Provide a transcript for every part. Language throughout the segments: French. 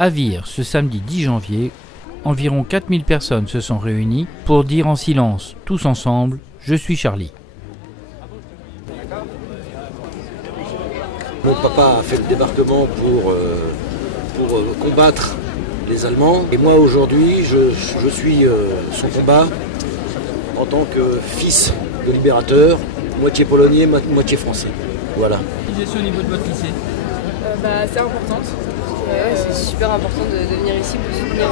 À Vire, ce samedi 10 janvier, environ 4000 personnes se sont réunies pour dire en silence, tous ensemble, « Je suis Charlie ». Mon papa a fait le débarquement pour combattre les Allemands. Et moi aujourd'hui, je suis son combat en tant que fils de libérateur, moitié polonais, moitié français. Voilà. Au niveau de votre lycée C'est important. C'est super important de venir ici pour soutenir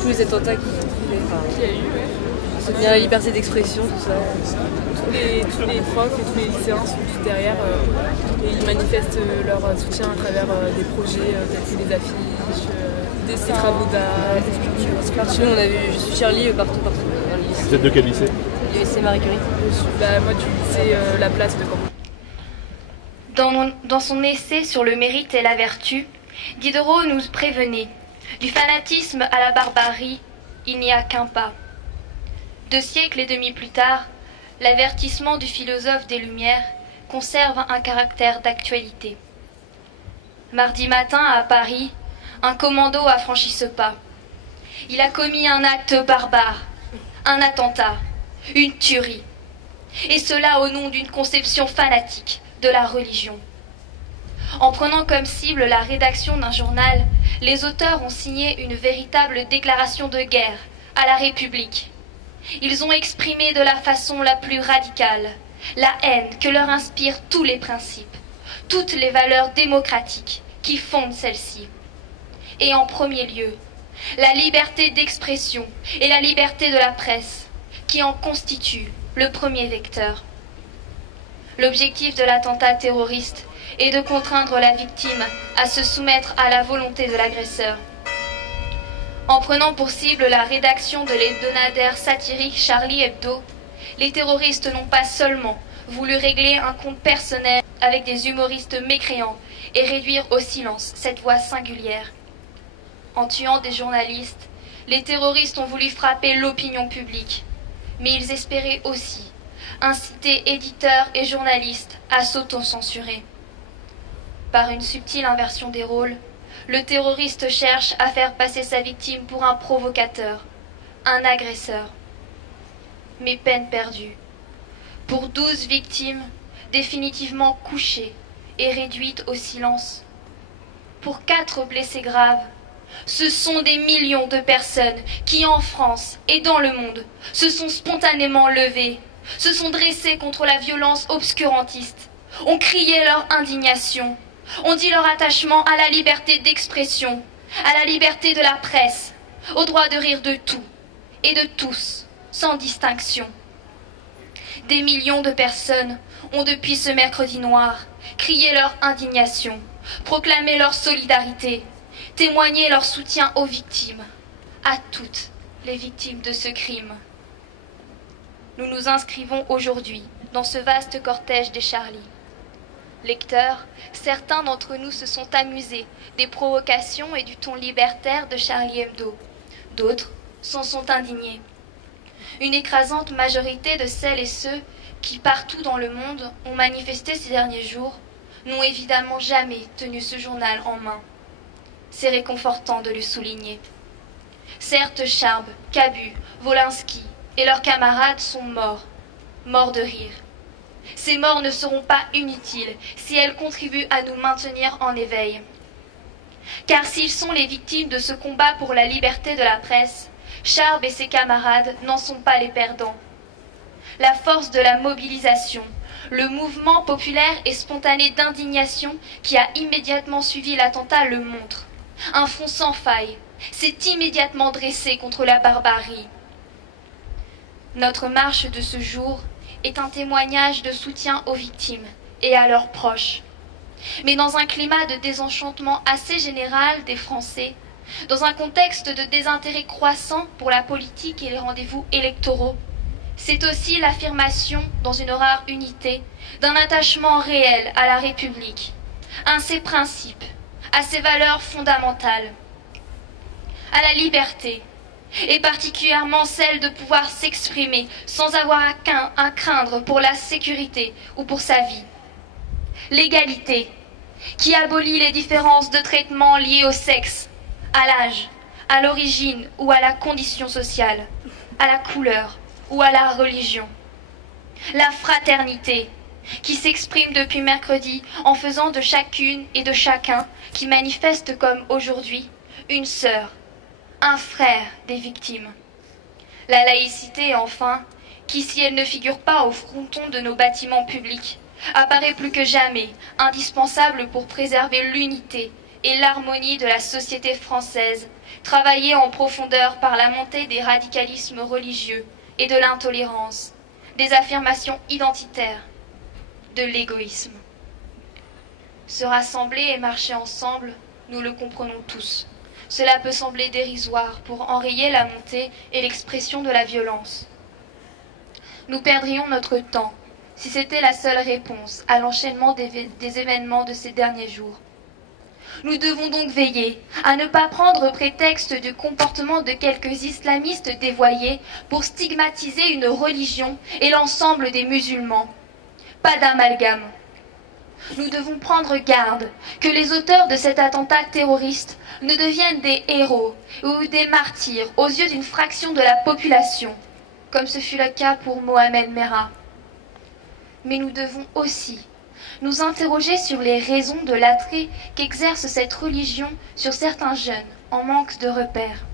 tous les attentats qu'il y a eu. Soutenir la liberté d'expression, tout ça. Tous les profs et tous les lycéens sont tous derrière et ils manifestent leur soutien à travers des projets tels que des affiches, des travaux d'art, des sculptures. On a vu Je suis Charlie partout dans le lycée. Vous êtes de quel lycée? Le lycée Marie Curie. Moi du lycée La Place de Caen. Dans son essai sur le mérite et la vertu, Diderot nous prévenait « Du fanatisme à la barbarie, il n'y a qu'un pas ». 2 siècles et demi plus tard, l'avertissement du philosophe des Lumières conserve un caractère d'actualité. Mardi matin, à Paris, un commando a franchi ce pas. Il a commis un acte barbare, un attentat, une tuerie. Et cela au nom d'une conception fanatique de la religion. En prenant comme cible la rédaction d'un journal, les auteurs ont signé une véritable déclaration de guerre à la République. Ils ont exprimé de la façon la plus radicale la haine que leur inspirent tous les principes, toutes les valeurs démocratiques qui fondent celle-ci. Et en premier lieu, la liberté d'expression et la liberté de la presse, qui en constituent le premier vecteur. L'objectif de l'attentat terroriste est de contraindre la victime à se soumettre à la volonté de l'agresseur. En prenant pour cible la rédaction de l'hebdomadaire satirique Charlie Hebdo, les terroristes n'ont pas seulement voulu régler un compte personnel avec des humoristes mécréants et réduire au silence cette voix singulière. En tuant des journalistes, les terroristes ont voulu frapper l'opinion publique, mais ils espéraient aussi inciter éditeurs et journalistes à s'auto-censurer. Par une subtile inversion des rôles, le terroriste cherche à faire passer sa victime pour un provocateur, un agresseur. Mais peine perdue. Pour 12 victimes, définitivement couchées et réduites au silence. Pour 4 blessés graves, ce sont des millions de personnes qui, en France et dans le monde, se sont spontanément levées, se sont dressées contre la violence obscurantiste, ont crié leur indignation, ont dit leur attachement à la liberté d'expression, à la liberté de la presse, au droit de rire de tout et de tous, sans distinction. Des millions de personnes ont depuis ce mercredi noir crié leur indignation, proclamé leur solidarité, témoigné leur soutien aux victimes, à toutes les victimes de ce crime. Nous nous inscrivons aujourd'hui dans ce vaste cortège des Charlie. Lecteurs, certains d'entre nous se sont amusés des provocations et du ton libertaire de Charlie Hebdo. D'autres s'en sont indignés. Une écrasante majorité de celles et ceux qui, partout dans le monde, ont manifesté ces derniers jours, n'ont évidemment jamais tenu ce journal en main. C'est réconfortant de le souligner. Certes, Charb, Cabu, Wolinski et leurs camarades sont morts, morts de rire. Ces morts ne seront pas inutiles si elles contribuent à nous maintenir en éveil. Car s'ils sont les victimes de ce combat pour la liberté de la presse, Charb et ses camarades n'en sont pas les perdants. La force de la mobilisation, le mouvement populaire et spontané d'indignation qui a immédiatement suivi l'attentat le montre. Un front sans faille s'est immédiatement dressé contre la barbarie. Notre marche de ce jour est un témoignage de soutien aux victimes et à leurs proches. Mais dans un climat de désenchantement assez général des Français, dans un contexte de désintérêt croissant pour la politique et les rendez-vous électoraux, c'est aussi l'affirmation, dans une rare unité, d'un attachement réel à la République, à ses principes, à ses valeurs fondamentales, à la liberté, et particulièrement celle de pouvoir s'exprimer sans avoir à craindre pour la sécurité ou pour sa vie. L'égalité, qui abolit les différences de traitement liées au sexe, à l'âge, à l'origine ou à la condition sociale, à la couleur ou à la religion. La fraternité, qui s'exprime depuis mercredi en faisant de chacune et de chacun qui manifeste comme aujourd'hui une sœur, un frère des victimes. La laïcité, enfin, qui, si elle ne figure pas au fronton de nos bâtiments publics, apparaît plus que jamais indispensable pour préserver l'unité et l'harmonie de la société française, travaillée en profondeur par la montée des radicalismes religieux et de l'intolérance, des affirmations identitaires, de l'égoïsme. Se rassembler et marcher ensemble, nous le comprenons tous. Cela peut sembler dérisoire pour enrayer la montée et l'expression de la violence. Nous perdrions notre temps si c'était la seule réponse à l'enchaînement des événements de ces derniers jours. Nous devons donc veiller à ne pas prendre prétexte du comportement de quelques islamistes dévoyés pour stigmatiser une religion et l'ensemble des musulmans. Pas d'amalgame. Nous devons prendre garde que les auteurs de cet attentat terroriste ne deviennent des héros ou des martyrs aux yeux d'une fraction de la population, comme ce fut le cas pour Mohamed Merah. Mais nous devons aussi nous interroger sur les raisons de l'attrait qu'exerce cette religion sur certains jeunes en manque de repères.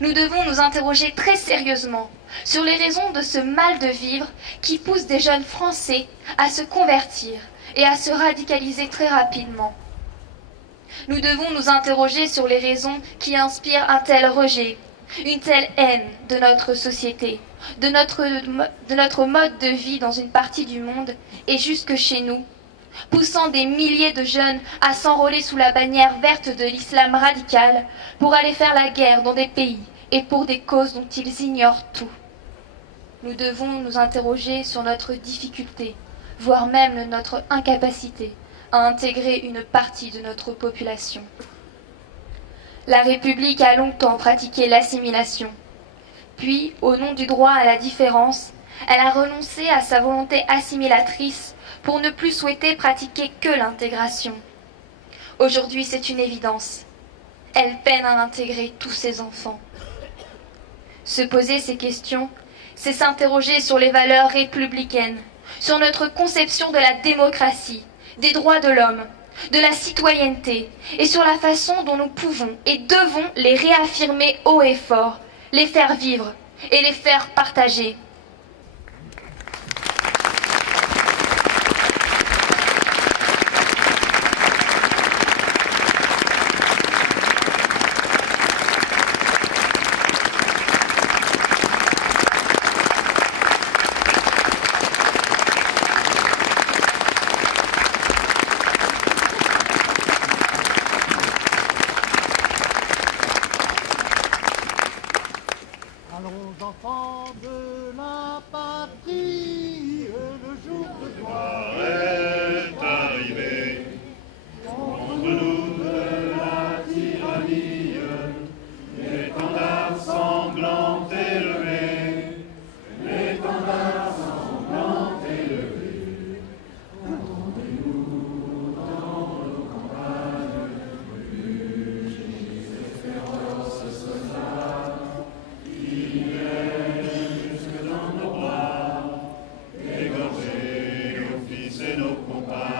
Nous devons nous interroger très sérieusement sur les raisons de ce mal de vivre qui pousse des jeunes Français à se convertir et à se radicaliser très rapidement. Nous devons nous interroger sur les raisons qui inspirent un tel rejet, une telle haine de notre société, de notre mode de vie dans une partie du monde et jusque chez nous, poussant des milliers de jeunes à s'enrôler sous la bannière verte de l'islam radical pour aller faire la guerre dans des pays et pour des causes dont ils ignorent tout. Nous devons nous interroger sur notre difficulté, voire même notre incapacité à intégrer une partie de notre population. La République a longtemps pratiqué l'assimilation. Puis, au nom du droit à la différence, elle a renoncé à sa volonté assimilatrice pour ne plus souhaiter pratiquer que l'intégration. Aujourd'hui, c'est une évidence. Elle peine à intégrer tous ses enfants. Se poser ces questions, c'est s'interroger sur les valeurs républicaines, sur notre conception de la démocratie, des droits de l'homme, de la citoyenneté, et sur la façon dont nous pouvons et devons les réaffirmer haut et fort, les faire vivre et les faire partager. Nos combats.